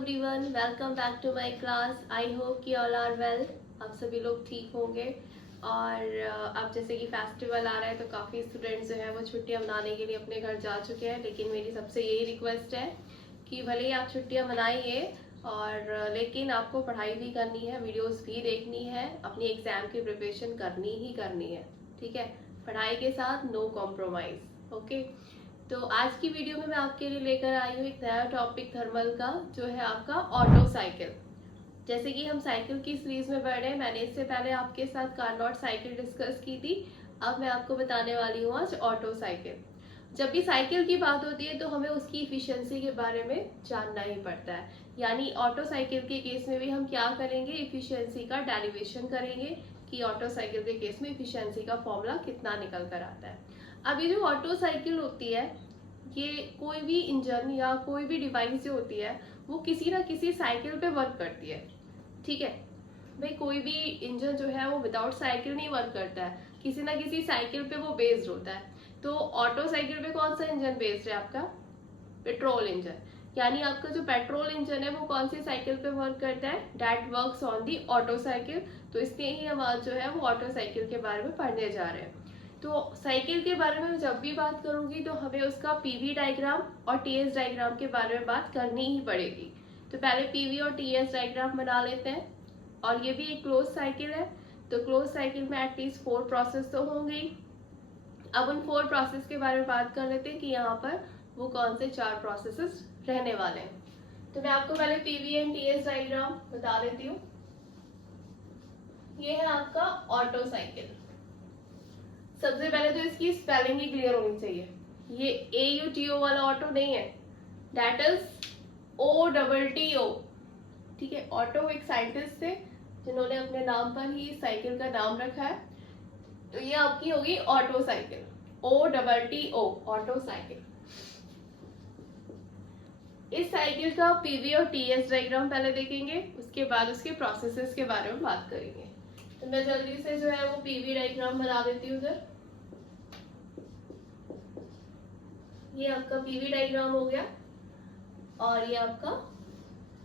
Everyone, welcome back to my class. I hope कि all are well. आप सभी लोग ठीक होंगे। और अब जैसे कि फेस्टिवल आ रहा है तो काफ़ी स्टूडेंट्स जो है वो छुट्टियां मनाने के लिए अपने घर जा चुके हैं। लेकिन मेरी सबसे यही रिक्वेस्ट है कि भले ही आप छुट्टियां मनाइए और लेकिन आपको पढ़ाई भी करनी है, वीडियोस भी देखनी है, अपनी एग्ज़ाम की प्रिपरेशन करनी ही करनी है। ठीक है, पढ़ाई के साथ नो कॉम्प्रोमाइज़। ओके, तो आज की वीडियो में मैं आपके लिए लेकर आई हूँ एक नया टॉपिक थर्मल का, जो है आपका ऑटो साइकिल। जैसे कि हम साइकिल की सीरीज में बढ़ रहे हैं, मैंने इससे पहले आपके साथ कार्नोट साइकिल डिस्कस की थी। अब मैं आपको बताने वाली हूँ आज ऑटो साइकिल। जब भी साइकिल की बात होती है तो हमें उसकी इफिशियंसी के बारे में जानना ही पड़ता है। यानी ऑटो साइकिल के केस में भी हम क्या करेंगे, इफिशियंसी का डेरिवेशन करेंगे कि ऑटो साइकिल के केस में इफिशियंसी का फॉर्मूला कितना निकल कर आता है। अब ये जो ऑटो साइकिल होती है, ये कोई भी इंजन या कोई भी डिवाइस जो होती है वो किसी ना किसी साइकिल पे वर्क करती है। ठीक है भाई, कोई भी इंजन जो है वो विदाउट साइकिल नहीं वर्क करता है, किसी ना किसी साइकिल पे वो बेस्ड होता है। तो ऑटो साइकिल पे कौन सा इंजन बेस्ड है आपका? Petrol engine. यानी आपका जो पेट्रोल इंजन है वो कौन सी साइकिल पे वर्क करता है? That works on the auto cycle. तो इसलिए ही हम आज जो है वो ऑटो साइकिल के बारे में पढ़ने जा रहे हैं। तो साइकिल के बारे में जब भी बात करूंगी तो हमें उसका पीवी डायग्राम और टीएस डायग्राम के बारे में बात करनी ही पड़ेगी। तो पहले पीवी और टीएस डायग्राम बना लेते हैं। और ये भी एक क्लोज साइकिल है, तो क्लोज साइकिल में एटलीस्ट 4 प्रोसेस तो होंगे। अब उन 4 प्रोसेस के बारे में बात कर लेते हैं कि यहाँ पर वो कौन से 4 प्रोसेसेस रहने वाले हैं। तो मैं आपको पहले पीवी एंड टीएस डायग्राम बता देती हूँ। ये है आपका ऑटो साइकिल। सबसे पहले तो इसकी स्पेलिंग ही क्लियर होनी चाहिए। ये AUTO वाला ऑटो नहीं है, दैट इज OTTO। ठीक है, ऑटो एक साइंटिस्ट थे जिन्होंने अपने नाम पर ही साइकिल का नाम रखा है। तो ये आपकी होगी auto cycle, OTTO, auto cycle. इस साइकिल का पीवी और टीएस डायग्राम पहले देखेंगे, उसके बाद उसके प्रोसेसेस के बारे में बात करेंगे। तो मैं जल्दी से जो है वो पीवी डायग्राम बना देती हूँ उधर। ये आपका पीवी डायग्राम हो गया और ये आपका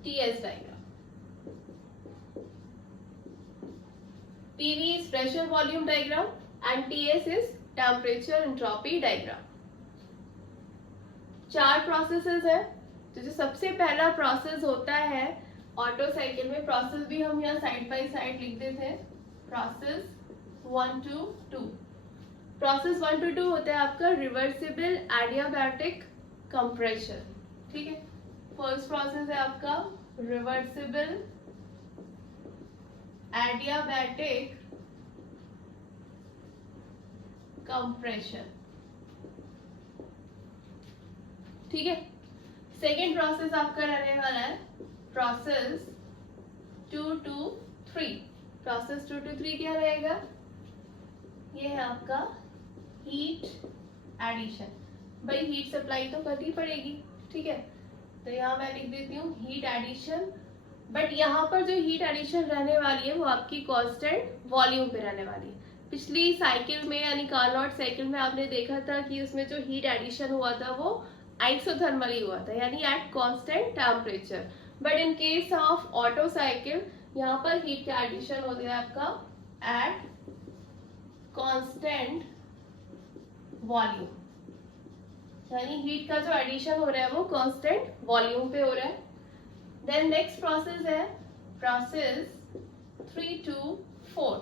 TS diagram. PV is pressure volume diagram and TS is temperature entropy diagram. 4 processes है। तो जो सबसे पहला प्रोसेस होता है ऑटो साइकिल में, प्रोसेस भी हम यहाँ साइड बाय साइड लिख देते हैं, प्रोसेस 1 to 2। प्रोसेस 1 to 2 होता है आपका रिवर्सिबल एडियाबैटिक कंप्रेशन। ठीक है, फर्स्ट प्रोसेस है आपका रिवर्सिबल एडियाबैटिक कंप्रेशन। ठीक है, सेकेंड प्रोसेस आपका रहने वाला है प्रोसेस 2 to 3। प्रोसेस 2 to 3 क्या रहेगा? ये है आपका हीट एडिशन। भाई हीट सप्लाई तो करनी पड़ेगी। ठीक है, तो यहाँ मैं लिख देती हूँ हीट एडिशन। बट यहाँ पर जो हीट एडिशन रहने वाली है वो आपकी कांस्टेंट वॉल्यूम पे रहने वाली है। पिछली साइकिल में यानी कार्नोट साइकिल में आपने देखा था कि उसमें जो हीट एडिशन हुआ था वो आइसोथर्मली हुआ था, यानी at constant temperature. But in case of auto cycle यहाँ पर हीट का एडिशन हो गया आपका एट कांस्टेंट वॉल्यूम, यानी हीट का जो एडिशन हो रहा है वो कांस्टेंट वॉल्यूम पे हो रहा है। देन नेक्स्ट प्रोसेस है प्रोसेस 3 to 4।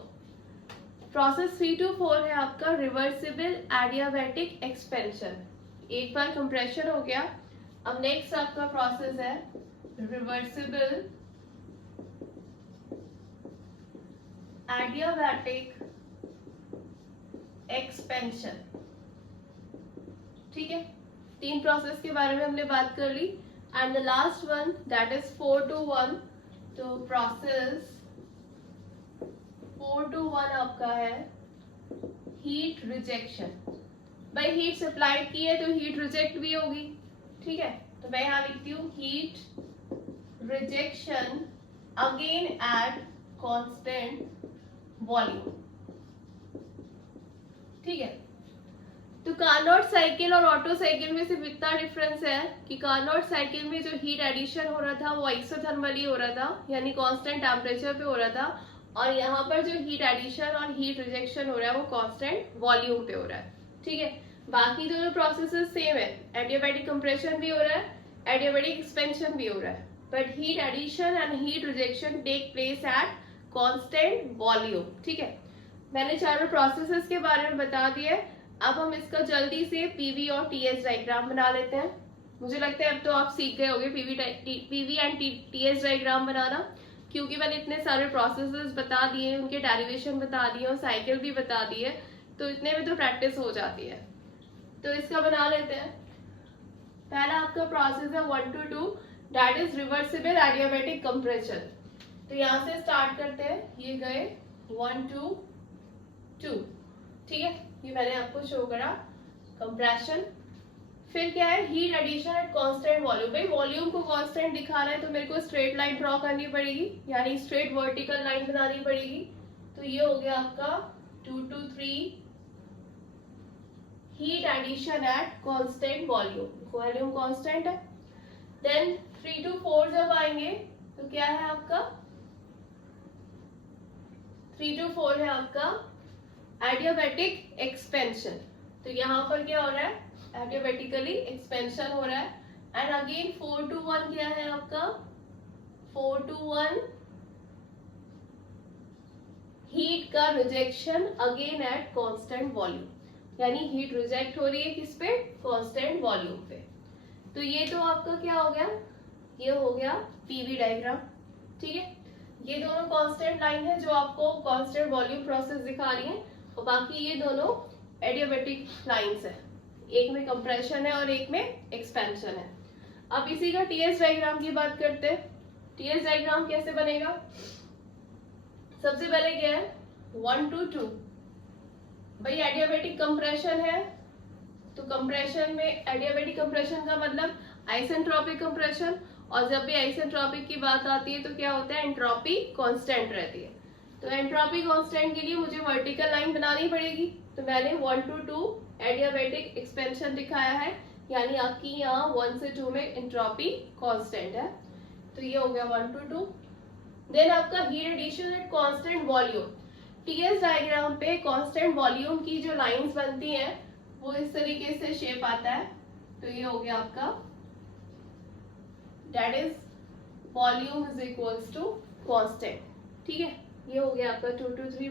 प्रोसेस 3 to 4 है आपका रिवर्सिबल एडियाबैटिक एक्सपेंशन। एक बार कंप्रेशन हो गया, अब नेक्स्ट आपका प्रोसेस है रिवर्सिबल एडियाबैटिक एक्सपेंशन। ठीक है, 3 प्रोसेस के बारे में हमने बात कर ली। And the last one that is 4 to 1। तो प्रोसेस 4 to 1 आपका है हीट रिजेक्शन। भाई हीट सप्लाई की है तो हीट रिजेक्ट भी होगी। ठीक है, तो मैं यहाँ लिखती हूँ heat rejection again at constant volume. ठीक है, तो तो कार्नोट साइकिल और ऑटो साइकिल में सिर्फ इतना डिफरेंस है कि कार्नोट साइकिल में जो हीट एडिशन हो रहा था वो आइसोथर्मली हो रहा था, यानी कांस्टेंट टेम्परेचर पे हो रहा था, और यहाँ पर जो हीट एडिशन और हीट रिजेक्शन हो रहा है वो कांस्टेंट वॉल्यूम पे हो रहा है। ठीक है, बाकी दोनों प्रोसेसेस सेम है, एडियाबैटिक कंप्रेशन भी हो रहा है, एडियाबैटिक एक्सपेंशन भी हो रहा है, but heat addition and heat rejection take place at constant volume. ठीक है, मैंने चारों प्रोसेसेस के बारे में बता दिया। अब हम इसका जल्दी से पीवी और टीएस डायग्राम बना लेते हैं। मुझे लगता है अब तो आप सीख गए होंगे पीवी एंड टीएस डायग्राम बनाना, क्योंकि मैंने इतने सारे प्रोसेसेस बता दिए, उनके डेरिवेशन बता दिए और साइकिल भी बता दिए, तो इतने में तो प्रैक्टिस हो जाती है। तो इसका बना लेते हैं। पहला आपका प्रोसेस है 1 to 2, that is reversible adiabatic compression. तो यहाँ से स्टार्ट करते हैं, ये गए 1 to 2। ठीक है, ये मैंने आपको शो करा कंप्रेशन। फिर क्या है, heat addition at constant volume. भाई वॉल्यूम को कांस्टेंट दिखाना है तो मेरे को स्ट्रेट लाइन ड्रॉ करनी पड़ेगी, यानी स्ट्रेट वर्टिकल लाइन बनानी पड़ेगी। तो ये हो गया आपका 2 to 3 heat addition at constant volume, volume constant है। देन 3 to 4 जब आएंगे तो क्या है आपका, 3 to 4 है आपका एडियाबैटिक एक्सपेंशन। तो यहाँ पर क्या हो रहा है, एडियाबैटिकली एक्सपेंशन हो रहा है। एंड अगेन 4 to 1 क्या है आपका, 4 to 1 हीट का rejection again at constant volume, यानी हीट रिजेक्ट हो रही है किस पे, कांस्टेंट वॉल्यूम पे। तो ये तो आपका क्या हो गया, ये हो गया पीवी डायग्राम। ठीक है, ये दोनों कांस्टेंट लाइन है जो आपको कांस्टेंट वॉल्यूम प्रोसेस दिखा रही है, और बाकी ये दोनों एडियाबैटिक लाइंस है, एक में कंप्रेशन है और एक में एक्सपेंशन है। अब इसी का टीएस डायग्राम की बात करते हैं। टीएस डायग्राम कैसे बनेगा, सबसे पहले क्या है 1 to 2। भाई एडियाबैटिक कंप्रेशन है, तो कंप्रेशन में एडियाबैटिक कंप्रेशन का मतलब आइसेंट्रोपिक कंप्रेशन, और जब भी आइसेंट्रोपिक की बात आती है तो क्या होता है, एंट्रोपी कांस्टेंट रहती है। तो एंट्रोपी कांस्टेंट के लिए मुझे वर्टिकल लाइन बनानी पड़ेगी। तो मैंने 1 to 2 एडियाबैटिक एक्सपेंशन दिखाया है, यानी आपकी यहाँ 1 से 2 में एंट्रोपी कांस्टेंट है। तो ये हो गया 1 to 2। देन आपका heat addition at constant volume. TS diagram पे कांस्टेंट वॉल्यूम की जो लाइंस बनती हैं वो इस तरीके से शेप आता है। तो ये हो गया आपका, that is volume is equals to constant. ठीक है, ये हो गया आपका 2 to 3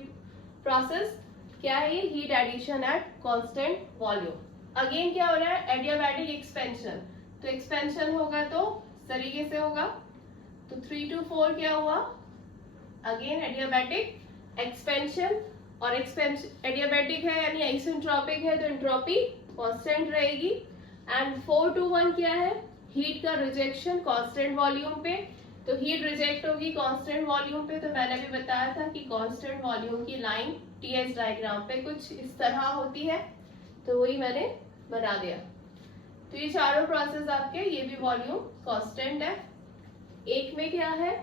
प्रोसेस। क्या है ये, heat addition at constant volume. Again क्या हो रहा है, एडियाबैटिक एक्सपेंशन। तो एक्सपेंशन होगा तो इस तरीके से होगा। तो 3 to 4 क्या हुआ, अगेन एडियाबैटिक एक्सपेंशन, और एक्सपेंशन एडियाबैटिक है यानी आइसेंट्रोपिक है तो एंट्रोपी कांस्टेंट रहेगी। एंड 4 to 1 क्या है, हीट का रिजेक्शन कांस्टेंट वॉल्यूम पे। तो हीट रिजेक्ट होगी कांस्टेंट वॉल्यूम पे, तो मैंने भी बताया था कि कांस्टेंट वॉल्यूम की लाइन टीएस डायग्राम पे कुछ इस तरह होती है, तो वही मैंने बना दिया। तो ये चारों प्रोसेस आपके, ये भी वॉल्यूम कांस्टेंट है। एक में क्या है,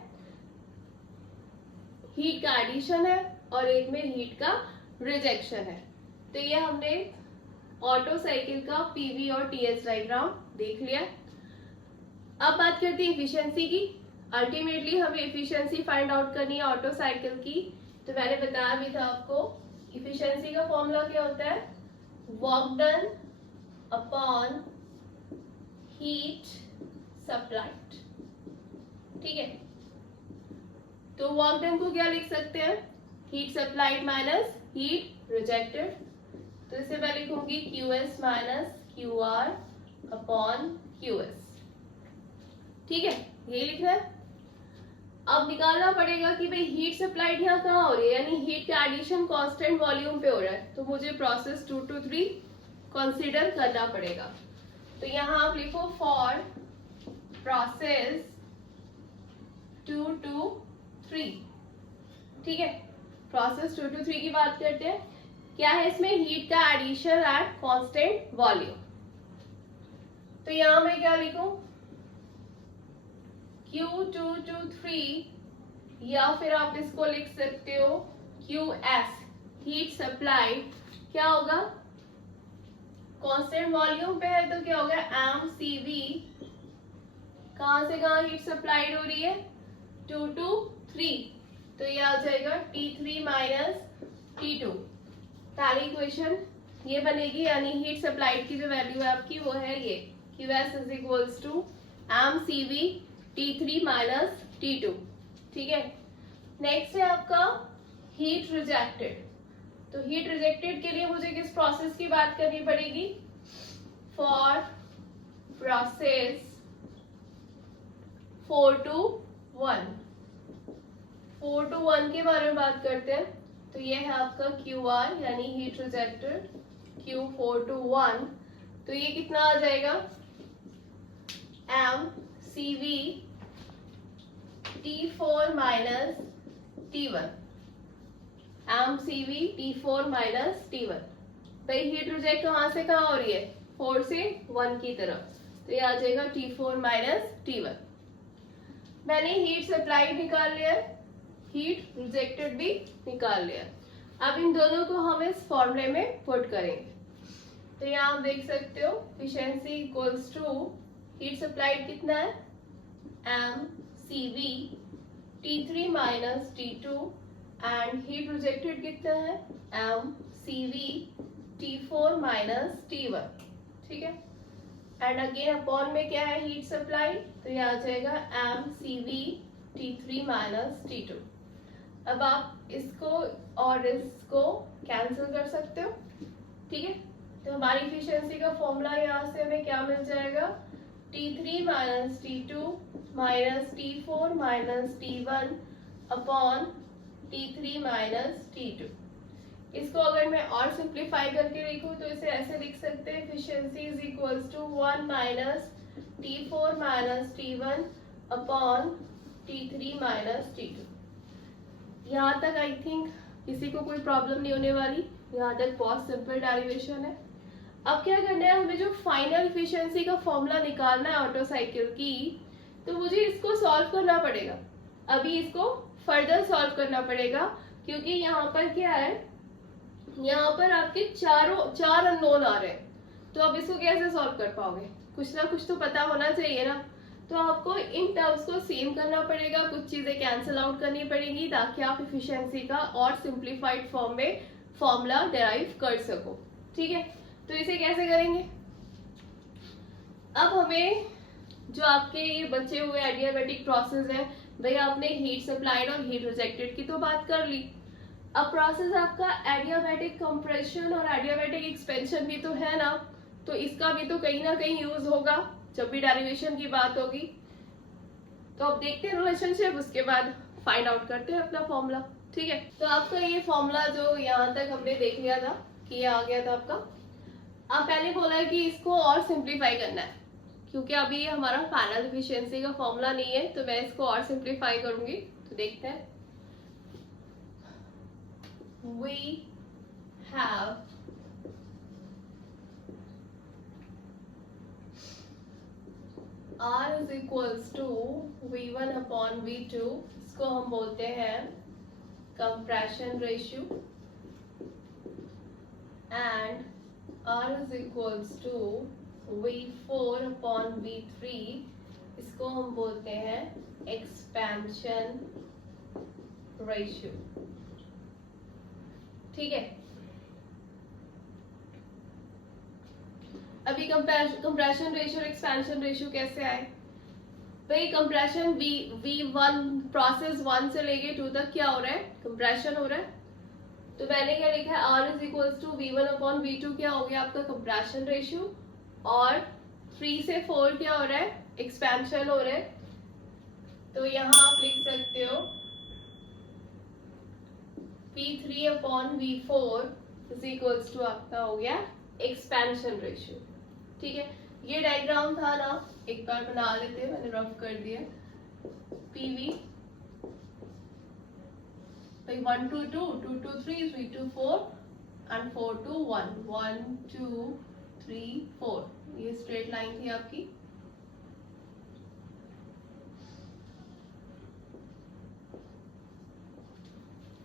हीट का एडिशन है और एक में हीट का रिजेक्शन है। तो ये हमने ऑटो साइकिल का पीवी और टीएस डायग्राम देख लिया। अब बात करते हैं इफिशियंसी की। अल्टीमेटली हमें इफिशियंसी फाइंड आउट करनी है ऑटो साइकिल की। तो मैंने बताया भी था आपको, इफिशियंसी का फॉर्मूला क्या होता है, work done upon heat supplied. ठीक है, तो वर्क डन को क्या लिख सकते हैं, heat supplied minus heat rejected. तो इससे मैं लिखूंगी QS minus QR upon QS। ठीक है, यही लिखना है। अब निकालना पड़ेगा कि भाई हीट सप्लाइड यहाँ कहाँ हो रही है, यानी हीट का एडिशन कांस्टेंट वॉल्यूम पे हो रहा है, तो मुझे प्रोसेस 2 to 3 कंसीडर करना पड़ेगा। तो यहाँ आप लिखो फॉर प्रोसेस 2 to 3। ठीक है, प्रोसेस 2 to 3 की बात करते हैं। क्या है इसमें, हीट का एडिशन एट कांस्टेंट वॉल्यूम। तो यहां मैं क्या लिखूं, Q2 to 3, या फिर आप इसको लिख सकते हो QS हीट सप्लाई क्या होगा, कांस्टेंट वॉल्यूम पे है तो क्या हो गया एम सी वी, कहां से कहां हीट सप्लाइड हो रही है 2 to 3, तो ये आ जाएगा T3 माइनस T2। पहली इक्वेशन ये बनेगी, यानी हीट सप्लाइड की जो वैल्यू है आपकी वो है ये QS is equals to mCV T3 minus T2। ठीक है, नेक्स्ट है आपका हीट रिजेक्टेड। तो हीट रिजेक्टेड के लिए मुझे किस प्रोसेस की बात करनी पड़ेगी, फॉर प्रोसेस 4 to 1, 4 to 1 के बारे में बात करते हैं। तो ये है आपका QR यानी हीट रिजेक्टेड Q 4 to 1, तो ये कितना आ जाएगा mCV T4 minus T1, mCV T4 minus T1। भाई हीट रिजेक्ट कहां से कहां हो रही है 4 से 1 की तरफ, तो ये आ जाएगा T4 माइनस T1। मैंने हीट सप्लाई निकाल लिया, हीट रिजेक्टेड भी निकाल लिया। अब इन दोनों को हम इस फॉर्मूले में पुट करेंगे। तो यहाँ आप देख सकते हो efficiency equals to heat supplied कितना है mCV T3 minus T2 and heat rejected कितना है mCV T4 माइनस T1। ठीक है, एंड अगेन अपॉन में क्या है हीट सप्लाई, तो ये आ जाएगा mCV T3 माइनस T2। अब आप इसको और इसको कैंसिल कर सकते हो। ठीक है, तो हमारी इफिशिएंसी का फॉर्मूला यहाँ से हमें क्या मिल जाएगा T3 minus T2 minus T4 minus T1 upon T3 minus T2। इसको अगर मैं और सिंप्लीफाई करके लिखूं तो इसे ऐसे लिख सकते हैं efficiency is equals to 1 minus T4 minus T1 upon T3 minus T2। यहाँ तक आई थिंक किसी को कोई प्रॉब्लम नहीं होने वाली, यहाँ तक बहुत सिंपल डेरिवेशन है। अब क्या करना है, हमें जो फाइनल एफिशिएंसी का फॉर्मूला निकालना है ऑटो साइकिल की, तो मुझे इसको सॉल्व करना पड़ेगा। अभी इसको फर्दर सॉल्व करना पड़ेगा, क्योंकि यहाँ पर क्या है, यहाँ पर आपके चार अननोन आ रहे हैं। तो अब इसको कैसे सॉल्व कर पाओगे, कुछ ना कुछ तो पता होना चाहिए ना। तो आपको इन टर्म्स को सेम करना पड़ेगा, कुछ चीजें कैंसिल आउट करनी पड़ेगी ताकि आप एफिशिएंसी का और सिंप्लीफाइड फॉर्म में फॉर्मूला डेराइव कर सको। ठीक है, तो इसे कैसे करेंगे, अब हमें जो आपके ये बचे हुए एडियाबैटिक प्रोसेस है, भाई आपने हीट सप्लाइड और हीट रिजेक्टेड की तो बात कर ली। अब प्रोसेस आपका एडियाबैटिक कंप्रेशन और एडियाबैटिक एक्सपेंशन भी तो है ना, तो इसका भी तो कहीं ना कहीं यूज होगा जब भी डेरिवेशन की बात होगी। तो अब देखते हैं रिलेशनशिप, उसके बाद फाइंड आउट करते हैं अपना फॉर्मूला। ठीक है, तो आपका ये फॉर्मूला जो यहाँ तक हमने देख लिया था कि ये आ गया था आपका। अब पहले बोला है कि इसको और सिंप्लीफाई करना है, क्योंकि अभी हमारा फाइनल एफिशिएंसी का फॉर्मूला नहीं है, तो मैं इसको और सिंप्लीफाई करूंगी। तो देखते हैं, we have R is equals to V1 upon V2, इसको हम बोलते हैं compression ratio, and R is equals to V4 upon V3, इसको हम बोलते हैं एक्सपेंशन रेशियो। ठीक है, अभी कंप्रेशन रेशियो और एक्सपेंशन रेशियो कैसे आए, भाई कंप्रेशन V1 प्रोसेस 1 से लेके 2 तक क्या हो रहा है, कंप्रेशन हो रहा है। तो मैंने क्या लिखा है, R is equals to V1 upon V2 क्या हो गया आपका कंप्रेशन रेशियो, और 3 से 4 क्या हो रहा है, एक्सपेंशन हो रहा है। तो यहाँ आप लिख सकते हो P3 upon V4 is equals to आपका हो गया एक्सपेंशन रेशियो। ठीक है, ये डायग्राम था ना, एक बार बना लेते हैं, मैंने रफ कर दिया। PV 1 to 2, 2 to 3, 3 to 4 and 4 to 1, 1 2 3 4, ये स्ट्रेट लाइन थी आपकी।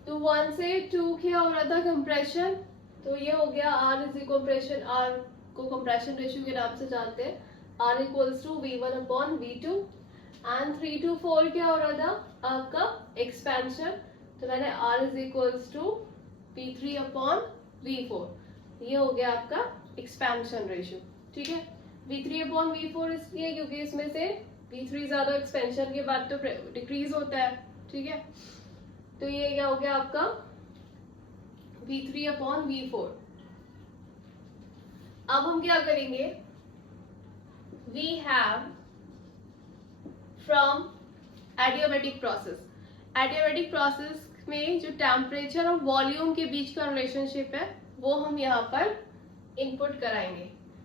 तो 1 से 2 क्या हो रहा था कंप्रेशन, तो ये हो गया R इज कंप्रेशन R को कंप्रेशन रेशियो के नाम से जानते हैं, R equals to V1 upon V2 and 3 to 4 क्या हो रहा था आपका एक्सपेंशन, तो मैंने R is equals to V3 upon V4, ये हो गया आपका एक्सपेंशन रेशियो। ठीक है, V3 अपॉन V4 इसलिए क्योंकि इसमें से V3 ज्यादा एक्सपेंशन के बाद तो डिक्रीज होता है। ठीक है, तो ये क्या हो गया आपका V3 अपॉन V4। अब हम क्या करेंगे, we have from adiabatic process, adiabatic process में जो टेम्परेचर और वॉल्यूम के बीच का रिलेशनशिप है वो हम यहाँ पर इनपुट कराएंगे।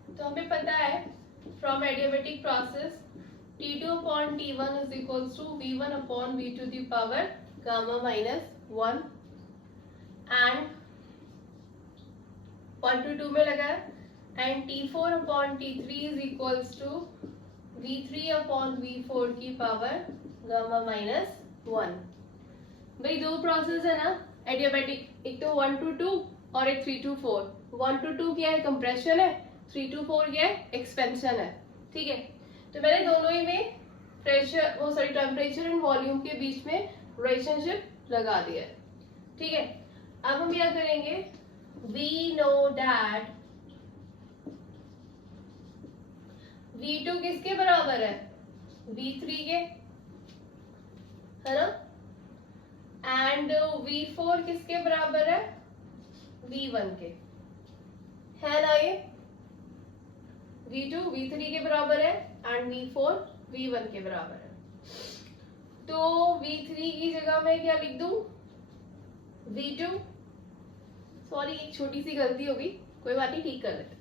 तो हमें पता है from adiabatic process T2 upon T1 is equals to V1 upon V to the power gamma minus 1 and 1 to 2 में लगा है, एंड T4 upon T3 is equals to V3 upon V4 की पावर गामा माइनस 1। भाई दो process है ना adiabatic, एक तो 1 to 2 और एक 3 to 4। 1 to 2 क्या है कंप्रेशन है, 3 to 4 क्या है एक्सपेंशन है। ठीक है, तो मैंने दोनों ही में प्रेशर टेम्परेचर एंड वॉल्यूम के बीच में रिलेशनशिप लगा दिया है। ठीक है, अब हम क्या करेंगे, वी नो दैट V2 किसके बराबर है, V3 के, है ना, एंड V4 किसके बराबर है, V1 के, है ना। ये V2 V3 के बराबर है एंड V4 V1 के बराबर है। तो V3 की जगह मैं क्या लिख दूं, V2, सॉरी एक छोटी सी गलती होगी, कोई बात नहीं, ठीक कर लेते।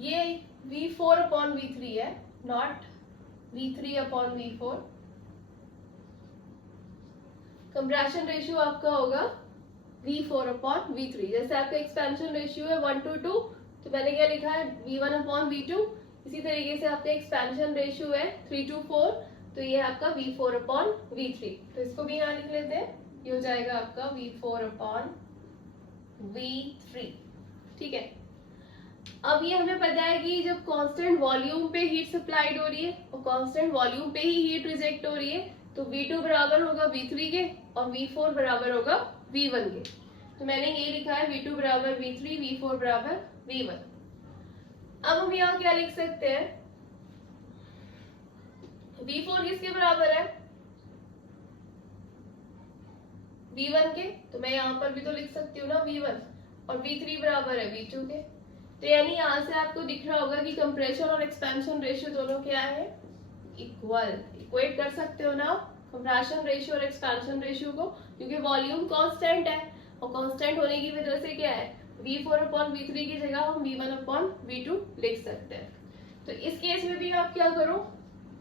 ये V4 अपॉन V3 है, not V3 upon V4। Compression ratio आपका होगा V4 अपॉन V3। जैसे आपका एक्सपेंशन रेशियो है 1 to 2, तो मैंने क्या लिखा है V1 अपॉन V2। इसी तरीके से आपका एक्सपेंशन रेशियो है 3 to 4, तो ये आपका V4 अपॉन V3। तो इसको भी यहाँ लिख लेते हैं, ये हो जाएगा आपका V4 अपॉन V3। ठीक है, अब ये हमें पता है कि जब कांस्टेंट वॉल्यूम पे हीट सप्लाइड हो रही है और कांस्टेंट वॉल्यूम पे ही हीट रिजेक्ट हो रही है, तो V2 बराबर होगा V3 के और V4 बराबर होगा V1 के। तो मैंने ये लिखा है V2 बराबर V3, V4 बराबर V1। अब हम यहाँ क्या लिख सकते हैं, V4 किसके बराबर है, V1 के, तो मैं यहाँ पर भी तो लिख सकती हूँ ना V1, और V3 बराबर है V2 के। तो यानी यहाँ से आपको दिख रहा होगा कि कंप्रेशन और एक्सपेंशन रेशियो दोनों क्या है, इक्वल। इक्वेट कर सकते हो ना कंप्रेशन रेशियो और एक्सपेंशन रेशियो को, क्योंकि वॉल्यूम कांस्टेंट है और कांस्टेंट होने की वजह से क्या है V4 अपॉन V3 की जगह हम V1 अपॉन V2 लिख सकते हैं। तो इस केस में भी आप क्या करो,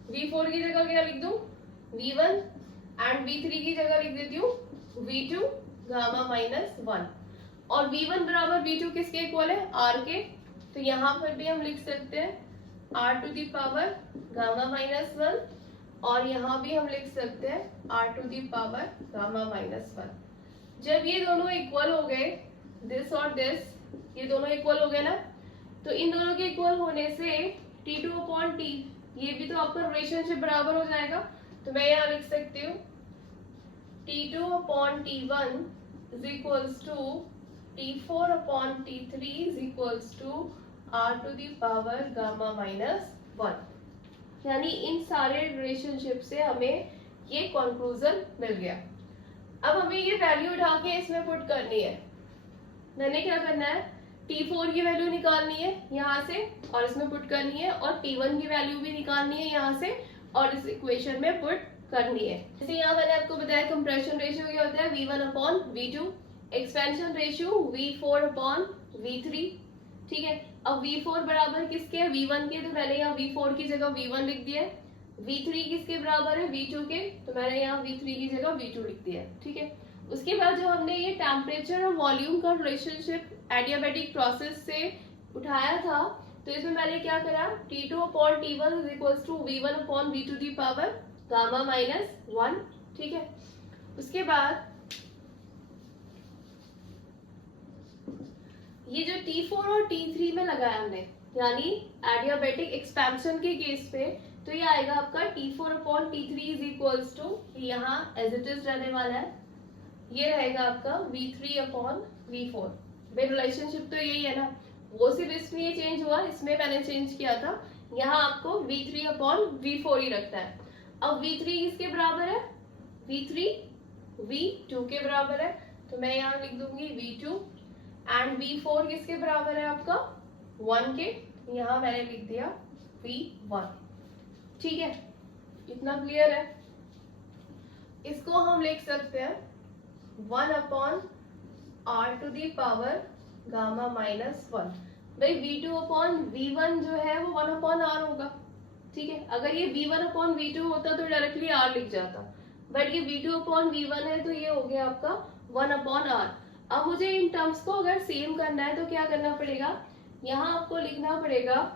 V4 की जगह क्या लिख दूं V1 एंड V3 की जगह लिख देती हूँ V2 गामा माइनस 1, और V1 बराबर V2 किसके इक्वल है, R के। तो यहाँ पर भी हम लिख सकते हैं R to the power gamma minus 1, और यहाँ भी हम लिख सकते हैं R to the power gamma minus 1। जब ये दोनों इक्वल हो गए, दिस और दिस, ये दोनों इक्वल हो गए ना, तो इन दोनों के इक्वल होने से T2 अपॉन T, ये भी तो आपका रिलेशनशिप बराबर हो जाएगा। तो मैं यहाँ लिख सकती हूँ T2 upon T1 is equals to T4 upon T3 is equals to R to the power gamma minus 1। यानी इन सारे रिलेशनशिप से हमें ये कंक्लूजन मिल गया। अब हमें ये वैल्यू उठा के इसमें पुट करनी है। मैंने क्या करना है, T4 की वैल्यू निकालनी है यहाँ से और इसमें पुट करनी है, और T1 की वैल्यू भी निकालनी है यहाँ से और इस इक्वेशन में पुट करनी है। जैसे यहाँ मैंने आपको बताया कंप्रेशन रेशियो क्या होता है V1 upon V2, expansion ratio V4 upon V3। ठीक है, अब V4 बराबर किसके है, V1 के, तो मैंने यहाँ V4 की जगह V1 लिख दिया है। V3 किसके बराबर है, V2 के, तो मैंने यहाँ V3 की जगह V2 लिख दिया है। ठीक है, उसके बाद जो हमने ये टेम्परेचर और वॉल्यूम का रिलेशनशिप एडियाबैटिक प्रोसेस से उठाया था, तो इसमें मैंने क्या करा, T2 upon T1 is equals to V1 upon V to the power gamma minus 1। ठीक है, उसके बाद ये जो T4 और T3 में लगाया हमने, यानी एडियाबेटिक एक्सपेंशन के केस पे तो ये आएगा आपका T4 upon T3 is equals to, यहाँ एज इट इज रहने वाला है, ये रहेगा आपका V3 अपॉन V4। भाई रिलेशनशिप तो यही है ना, वो सिर्फ इसमें चेंज हुआ, इसमें मैंने चेंज किया था, यहाँ आपको V3 अपॉन V4 ही रखता है। अब V3 किसके बराबर है, V3 V2 के बराबर है, तो मैं यहाँ लिख दूंगी V2 एंड V4 किसके बराबर है आपका 1 के, यहाँ मैंने लिख दिया V1। ठीक है, इतना क्लियर है। इसको हम लिख सकते हैं 1 upon R to the power gamma minus 1। भाई V2 अपॉन V1 जो है वो 1 अपॉन R होगा। ठीक है, अगर ये V1 अपॉन V2 होता तो डायरेक्टली R लिख जाता, बट ये V2 अपॉन V1 है तो ये हो गया आपका 1 अपॉन R। अब मुझे इन टर्म्स को अगर सेम करना है तो क्या करना पड़ेगा, यहाँ आपको लिखना पड़ेगा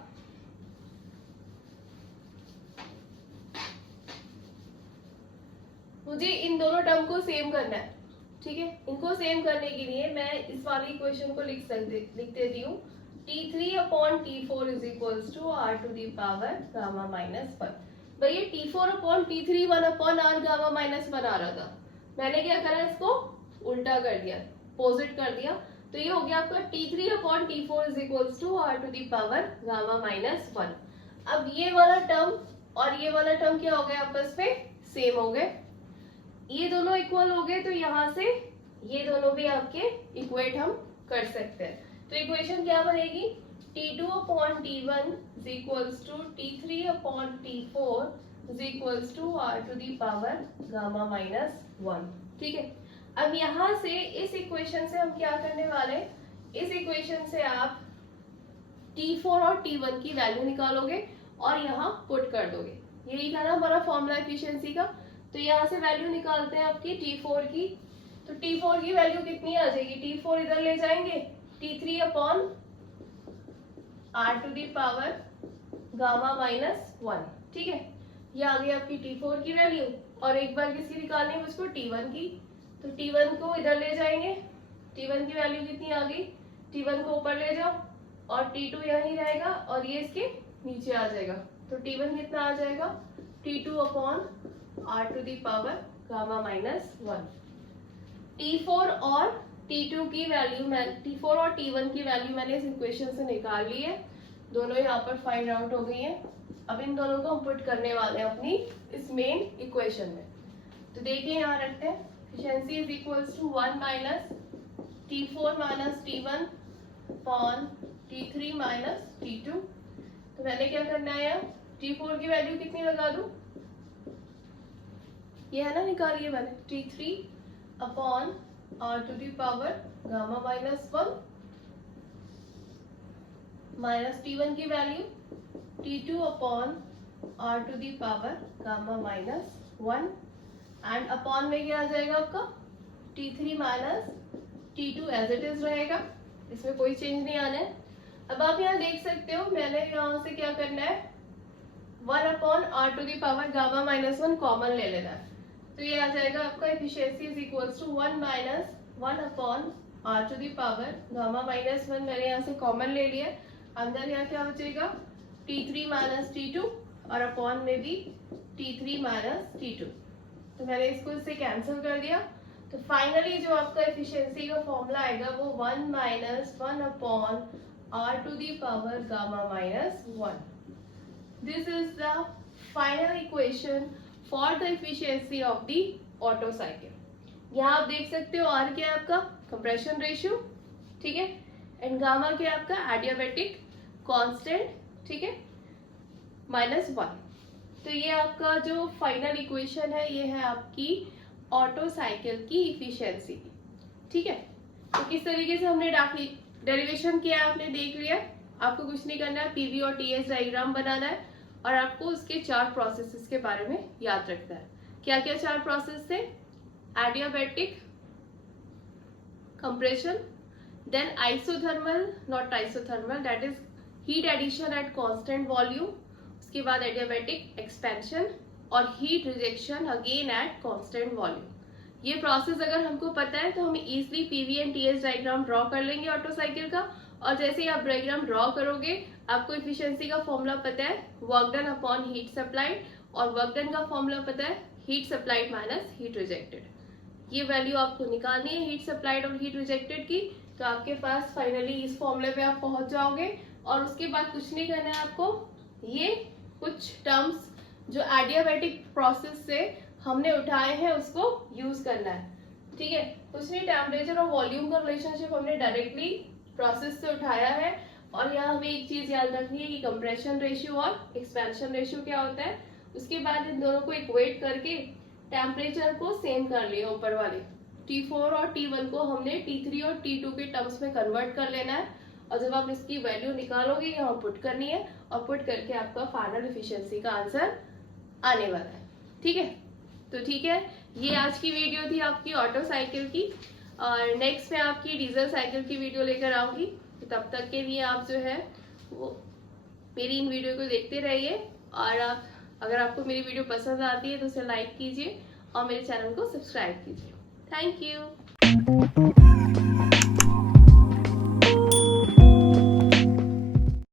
मुझे इन दोनों टर्म को सेम करना है। ठीक है, इनको सेम करने के लिए मैं इस वाली इक्वेशन को लिख देती हूँ T3 upon T4 is equals to R to the power gamma minus 1। भाई ये T4 upon T3 1 upon R gamma minus 1 आ रहा था, मैंने क्या करा, इसको उल्टा कर दिया, पोजिट कर दिया, तो ये हो गया आपका T3 upon T4 is equals to R to the power gamma minus 1। अब ये वाला टर्म और ये वाला टर्म क्या हो गया, आपस में सेम हो गए, ये दोनों इक्वल हो गए, तो यहाँ से ये दोनों भी आपके इक्वेट हम कर सकते हैं। तो इक्वेशन क्या बनेगी, T2 upon T1 is equals to T3 upon T4 is equals to R to the power gamma minus 1। ठीक है, अब यहाँ से इस इक्वेशन से हम क्या करने वाले, इस इक्वेशन से आप T4 और T1 की वैल्यू निकालोगे और यहाँ पुट कर दोगे, यही था ना हमारा फॉर्मूला एफिशिएंसी का। तो यहाँ से वैल्यू निकालते हैं आपकी T4 की, तो T4 की वैल्यू कितनी आ जाएगी, T4 इधर ले जाएंगे, T3 upon R to the power gamma minus 1। ठीक है, ये आ गई आपकी T4 की वैल्यू, और एक बार किसकी निकालनी है मुझको, T1 की, तो T1 को इधर ले जाएंगे, T1 की वैल्यू कितनी आ गई, T1 को ऊपर ले जाओ और T2 यहीं रहेगा और ये इसके नीचे आ जाएगा, तो T1 कितना आ जाएगा, T2 upon R to the power gamma minus 1। T4 और T2 की वैल्यू T4 और T1 की वैल्यू मैंने इस इक्वेशन से निकाल ली है, दोनों यहाँ पर फाइंड आउट हो गई हैं। अब इन दोनों को हम पुट करने वाले हैं अपनी इस मेन इक्वेशन में। तो देखिए यहाँ रखते हैं, efficiency is equals to 1 minus T4 minus T1 upon T3 minus T2। तो मैंने क्या करना है, यहाँ T4 की वैल्यू कितनी लगा दूं, ये है ना, निकालिए मैंने, T3 upon R to the power gamma minus 1 minus T1 की value T2 upon R to the power gamma minus 1 and upon में क्या आ जाएगा आपका T3 minus T2 as it is रहेगा, इसमें कोई चेंज नहीं आना है। अब आप यहाँ देख सकते हो मैंने यहाँ से क्या करना है, 1 upon R to the power gamma minus 1 common ले लेना है, तो ये आ जाएगा आपका efficiency is equals to 1 minus 1 upon R to the power gamma minus 1 मैंने यहाँ से कॉमन ले लिया, अंदर यहाँ क्या बचेगा T3 माइनस T2 और अपॉन में भी T3 माइनस T2, तो मैंने इसको इससे कैंसिल कर दिया। तो फाइनली जो आपका एफिशिएंसी का फॉर्मूला आएगा वो 1 minus 1 upon R to the power gamma minus 1। This is the final equation for the efficiency of the Otto cycle. यहाँ आप देख सकते हो R क्या है आपका कंप्रेशन रेशियो, ठीक है, एंड गामा क्या है आपका एडियाबेटिक कांस्टेंट, ठीक है, -1। तो ये आपका जो फाइनल इक्वेशन है ये है आपकी ऑटो साइकिल की इफिशिएंसी की। ठीक है, तो किस तरीके से हमने डेरिवेशन किया आपने देख लिया। आपको कुछ नहीं करना है, पीवी और टीएस डायग्राम बनाना है और आपको उसके 4 प्रोसेसेस के बारे में याद रखना है। क्या क्या 4 प्रोसेस थे, adiabatic, compression, then isothermal, not isothermal, that is heat addition at constant volume, उसके बाद एडियाबेटिक एक्सपेंशन और heat rejection again at constant volume. ये प्रोसेस अगर हमको पता है तो हम easily PV and TS diagram draw कर लेंगे ऑटो साइकिल का, और जैसे ही आप डायग्राम ड्रॉ करोगे आपको इफिशियंसी का फॉर्मूला पता है, work done upon heat supplied, और वर्क डन का फॉर्मूला पता है heat supplied minus heat rejected. ये वैल्यू आपको निकालनी है हीट सप्लाइड और हीट रिजेक्टेड की। तो आपके पास फाइनली इस फॉर्मूले पे आप पहुंच जाओगे, और उसके बाद कुछ नहीं करना है आपको, ये कुछ टर्म्स जो एडियाबैटिक प्रोसेस से हमने उठाए हैं उसको यूज करना है। ठीक है, कुछ नहीं, टेम्परेचर और वॉल्यूम का रिलेशनशिप हमने डायरेक्टली प्रोसेस से उठाया है। और यहाँ हमें एक चीज याद रखनी है कि कंप्रेशन रेशियो और एक्सपेंशन रेशियो क्या होता है। उसके बाद इन दोनों को इक्वेट करके टेम्परेचर को सेम कर लिया, ऊपर वाले T4 और T1 को हमने T3 और T2 के टर्म्स में कन्वर्ट कर लेना है। और जब आप इसकी वैल्यू निकालोगे यहाँ पुट करनी है, और पुट करके आपका फाइनल एफिशिएंसी का आंसर आने वाला है। ठीक है, तो ठीक है, ये आज की वीडियो थी आपकी ऑटो साइकिल की, और नेक्स्ट मैं आपकी डीजल साइकिल की वीडियो लेकर आऊंगी। तो तब तक के लिए आप जो है वो मेरी इन वीडियो को देखते रहिए, और आप अगर आपको मेरी वीडियो पसंद आती है तो उसे लाइक कीजिए और मेरे चैनल को सब्सक्राइब कीजिए। Thank you.